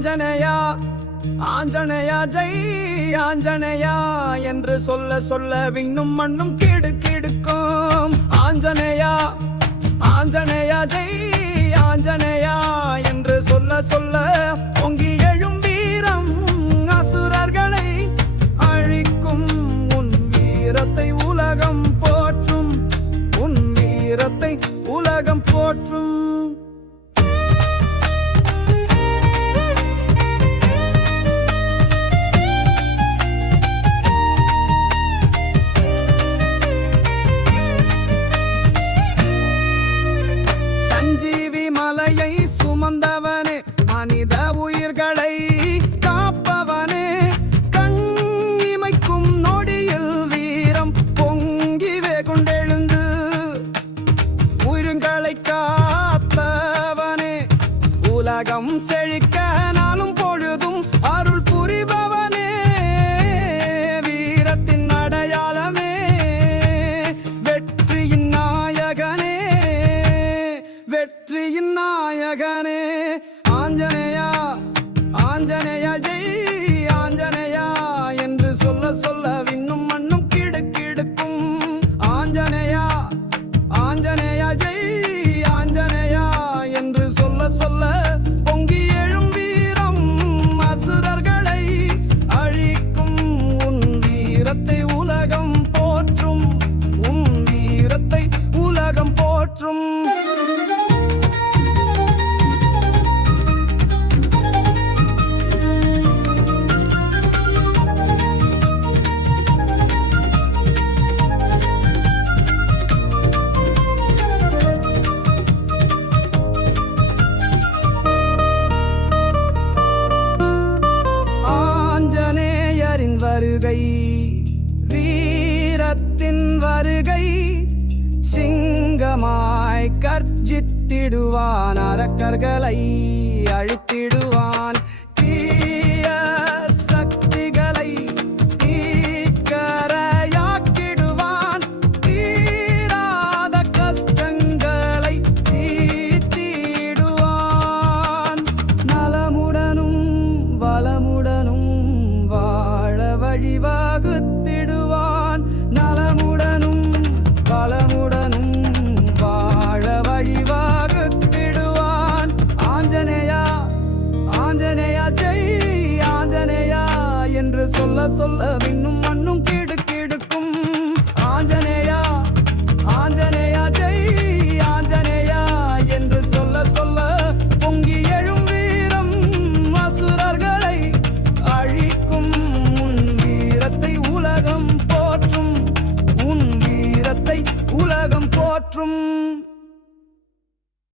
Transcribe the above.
ஆஞ்சநேயா ஆஞ்சநேயா ஜெய் ஆஞ்சநேயா என்று சொல்ல சொல்ல விண்ணும் மண்ணும் கிடுக்கிடுக்கும். ஆஞ்சநேயா ஆஞ்சநேயா ஜெய் ஆஞ்சநேயா என்று சொல்ல சொல்ல பொங்கி எழும் வீரம் அசுரர்களை அழிக்கும். உன் வீரத்தை உலகம் போற்றும், உன் வீரத்தை உலகம் போற்றும். சஞ்சீவி மலையை சுமந்தவனே, மனித உயிர்களை காப்பவனே, கண் இமைக்கும் நொடியில் வீரம் பொங்கிவே கொண்டெழுந்து உயிர்களை காத்தவனே, உலகம் செழிக்க நாளும் பொழுதும் அருள் புரிபவனே, வீரத்தின் அடையாளமே, வெற்றியின் நாயகனே, வெற்றியின் நாயகனே. ஆஞ்சநேயா ஆஞ்சநேயா ஜெய் ஆஞ்சநேயா என்று சொல்ல சொல்ல விண்ணும் மண்ணும் கிடுக்கிடுக்கும். ஆஞ்சநேயா ஆஞ்சநேயா ஜெய் ஆஞ்சநேயா என்று சொல்ல சொல்ல பொங்கி எழும் வீரம் அசுரர்களை அழிக்கும். உன் வீரத்தை உலகம் போற்றும், உன் வீரத்தை உலகம் போற்றும். வருகை வீரத்தின் வருகை, சிங்கமாய் கர்ஜித்திடுவான், அரக்கர்களை அழித்திடுவான், தீய சக்திகளை தீக்கரையாக்கிடுவான், தீராத கஷ்டங்களை தீர்த்திடுவான். நலமுடனும் வளமுடனும் வழிவகுத்திடுவான், நலமுடனும் வளமுடனும் வாழ வழிவகுத்திடுவான். ஆஞ்சநேயா ஆஞ்சநேயா ஜெய் ஆஞ்சநேயா என்று சொல்ல சொல்ல விண்ணும் மண்ணும்